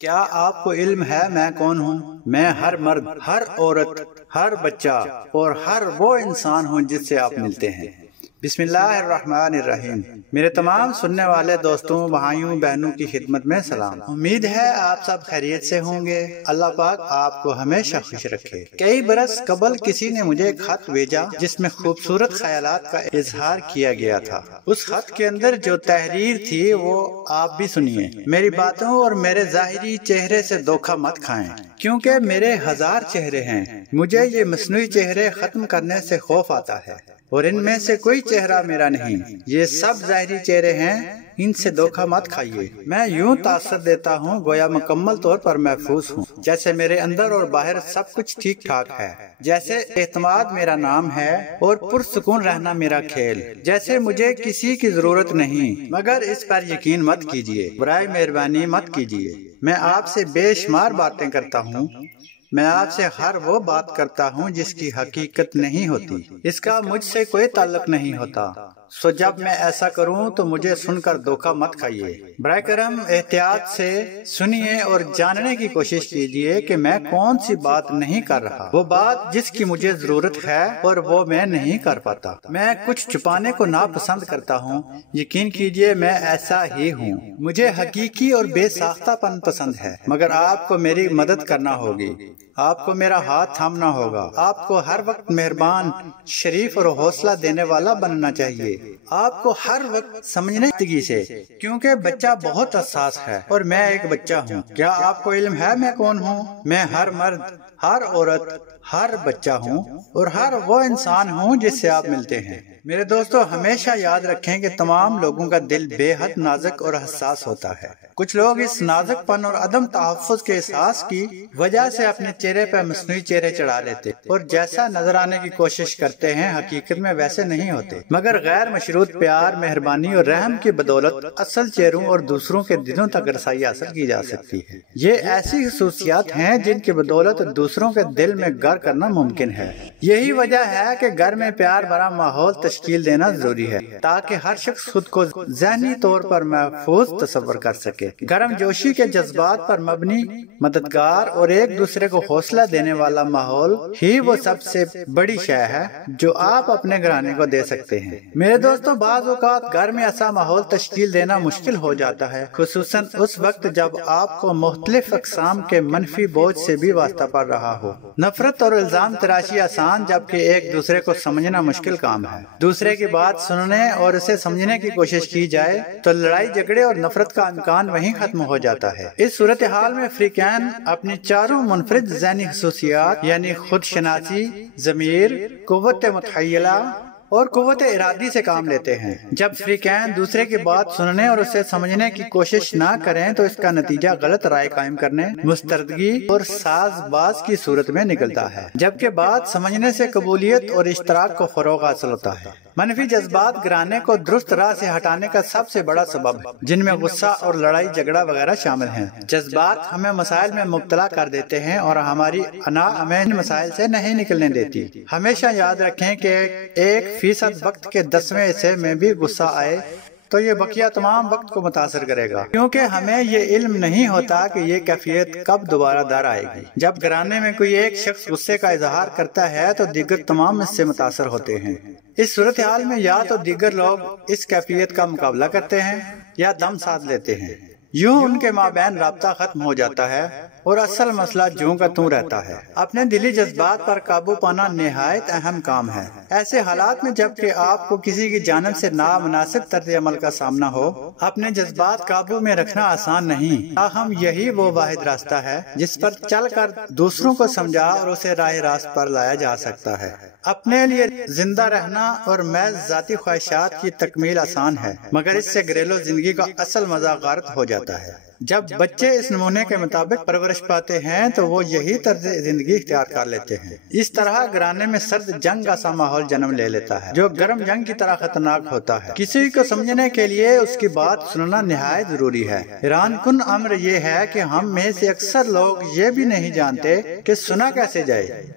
کیا آپ کو علم ہے میں کون ہوں؟ میں ہر مرد، ہر عورت، ہر بچہ اور ہر وہ انسان ہوں جس سے آپ ملتے ہیں۔ بسم اللہ الرحمن الرحیم۔ میرے تمام سننے والے دوستوں، بھائیوں، بہنوں کی خدمت میں سلام۔ امید ہے آپ سب خیریت سے ہوں گے۔ اللہ پاک آپ کو ہمیشہ خوش رکھے۔ کئی برس قبل کسی نے مجھے ایک خط بھیجا جس میں خوبصورت خیالات کا اظہار کیا گیا تھا۔ اس خط کے اندر جو تحریر تھی وہ آپ بھی سنیے۔ میری باتوں اور میرے ظاہری چہرے سے دھوکہ مت کھائیں، کیونکہ میرے ہزار چہرے ہیں۔ مجھے یہ مصنوعی چہرے ختم کرنے سے خوف آتا ہے، اور ان میں سے کوئی چہرہ میرا نہیں۔ یہ سب ظاہری چہرے ہیں، ان سے دھوکہ مت کھائیے۔ میں یوں تاثر دیتا ہوں گویا مکمل طور پر محفوظ ہوں، جیسے میرے اندر اور باہر سب کچھ ٹھیک ٹھاک ہے، جیسے اعتماد میرا نام ہے اور پرسکون رہنا میرا کھیل، جیسے مجھے کسی کی ضرورت نہیں۔ مگر اس پر یقین مت کیجیے، برائے مہربانی مت کیجیے۔ میں آپ سے بے شمار باتیں کرتا ہوں، میں آپ سے ہر وہ بات کرتا ہوں جس کی حقیقت نہیں ہوتی، اس کا مجھ سے کوئی تعلق نہیں ہوتا۔ سو جب میں ایسا کروں تو مجھے سن کر دھوکہ مت کھائیے۔ برائے کرم احتیاط سے سنیے اور جاننے کی کوشش کیجیے کہ میں کون سی بات نہیں کر رہا، وہ بات جس کی مجھے ضرورت ہے اور وہ میں نہیں کر پاتا۔ میں کچھ چھپانے کو ناپسند کرتا ہوں، یقین کیجیے میں ایسا ہی ہوں۔ مجھے حقیقی اور بے ساختہ پن پسند ہے، مگر آپ کو میری مدد کرنا ہوگی، آپ کو میرا ہاتھ تھامنا ہوگا۔ آپ کو ہر وقت مہربان، شریف اور حوصلہ دینے والا بننا چاہیے۔ آپ کو ہر وقت سمجھنے سے، کیونکہ بچہ بہت حساس ہے اور میں ایک بچہ ہوں۔ کیا آپ کو علم ہے میں کون ہوں؟ میں ہر مرد، ہر عورت، ہر بچہ ہوں اور ہر وہ انسان ہوں جس سے آپ ملتے ہیں۔ میرے دوستو، ہمیشہ یاد رکھیں کہ تمام لوگوں کا دل بے حد نازک اور حساس ہوتا ہے۔ کچھ لوگ اس نازک پن اور عدم تحفظ کے احساس کی وجہ سے اپنے چہرے پر مصنوعی چہرے چڑھا لیتے اور جیسا نظر آنے کی کوشش کرتے ہیں حقیقت میں ویسے نہیں ہوتے، مگر غیر مشروط پیار، مہربانی اور رحم کی بدولت اصل چہروں اور دوسروں کے دلوں تک رسائی حاصل کی جا سکتی ہے۔ یہ ایسی خصوصیات ہیں جن کی بدولت دوسروں کے دل میں گھر کرنا ممکن ہے۔ یہی وجہ ہے کہ گھر میں پیار بھرا ماحول تشکیل دینا ضروری ہے، تاکہ ہر شخص خود کو ذہنی طور پر محفوظ تصور کر سکے۔ گرم جوشی کے جذبات پر مبنی، مددگار اور ایک دوسرے کو حوصلہ دینے والا ماحول ہی وہ سب سے بڑی شے ہے جو آپ اپنے گھرانے کو دے سکتے ہیں۔ میرے دوستوں، بعض اوقات گھر میں ایسا ماحول تشکیل دینا مشکل ہو جاتا ہے، خصوصاً اس وقت جب آپ کو مختلف اقسام کے منفی بوجھ سے بھی واسطہ پڑ رہا ہو۔ نفرت اور الزام تراشی آسان، جبکہ ایک دوسرے کو سمجھنا مشکل کام ہے۔ دوسرے کی بات سننے اور اسے سمجھنے کی کوشش کی جائے تو لڑائی جھگڑے اور نفرت کا امکان وہیں ختم ہو جاتا ہے۔ اس صورتحال میں فریقین اپنی چاروں منفرد ذہنی خصوصیات یعنی خود شناسی، ضمیر، قوت متحیلہ اور قوت ارادی سے کام لیتے ہیں۔ جب فریقین دوسرے کی بات سننے اور اسے سمجھنے کی کوشش نہ کریں تو اس کا نتیجہ غلط رائے قائم کرنے، مستردگی اور ساز باز کی صورت میں نکلتا ہے، جبکہ بات سمجھنے سے قبولیت اور اشتراک کو فروغ حاصل ہوتا ہے۔ منفی جذبات گھرانے کو درست راہ سے ہٹانے کا سب سے بڑا سبب ہے، جن میں غصہ اور لڑائی جھگڑا وغیرہ شامل ہیں۔ جذبات ہمیں مسائل میں مبتلا کر دیتے ہیں اور ہماری انا ہمیں ان مسائل سے نہیں نکلنے دیتی۔ ہمیشہ یاد رکھیں کہ 1% وقت کے 10ویں حصے میں بھی غصہ آئے تو یہ بقیہ تمام وقت کو متاثر کرے گا، کیونکہ ہمیں یہ علم نہیں ہوتا کہ یہ کیفیت کب دوبارہ در آئے گی۔ جب گھرانے میں کوئی ایک شخص غصے کا اظہار کرتا ہے تو دیگر تمام اس سے متاثر ہوتے ہیں۔ اس صورتحال میں یا تو دیگر لوگ اس کیفیت کا مقابلہ کرتے ہیں یا دم ساتھ لیتے ہیں، یوں ان کے مابین رابطہ ختم ہو جاتا ہے اور اصل مسئلہ جوں کا توں رہتا ہے۔ اپنے دلی جذبات پر قابو پانا نہایت اہم کام ہے۔ ایسے حالات میں جب کہ آپ کو کسی کی جانب سے نامناسب طرز عمل کا سامنا ہو، اپنے جذبات قابو میں رکھنا آسان نہیں، تاہم یہی وہ واحد راستہ ہے جس پر چل کر دوسروں کو سمجھا اور اسے راہ راست پر لایا جا سکتا ہے۔ اپنے لیے زندہ رہنا اور محض ذاتی خواہشات کی تکمیل آسان ہے، مگر اس سے گھریلو زندگی کا اصل مزہ غارت ہو جاتا ہے۔ جب بچے اس نمونے کے مطابق پرورش پاتے ہیں تو وہ یہی طرز زندگی اختیار کر لیتے ہیں۔ اس طرح گھرانے میں سرد جنگ کا ماحول جنم لے لیتا ہے جو گرم جنگ کی طرح خطرناک ہوتا ہے۔ کسی کو سمجھنے کے لیے اس کی بات سننا نہایت ضروری ہے۔ حیران کن امر یہ ہے کہ ہم میں سے اکثر لوگ یہ بھی نہیں جانتے کہ سنا کیسے جائے۔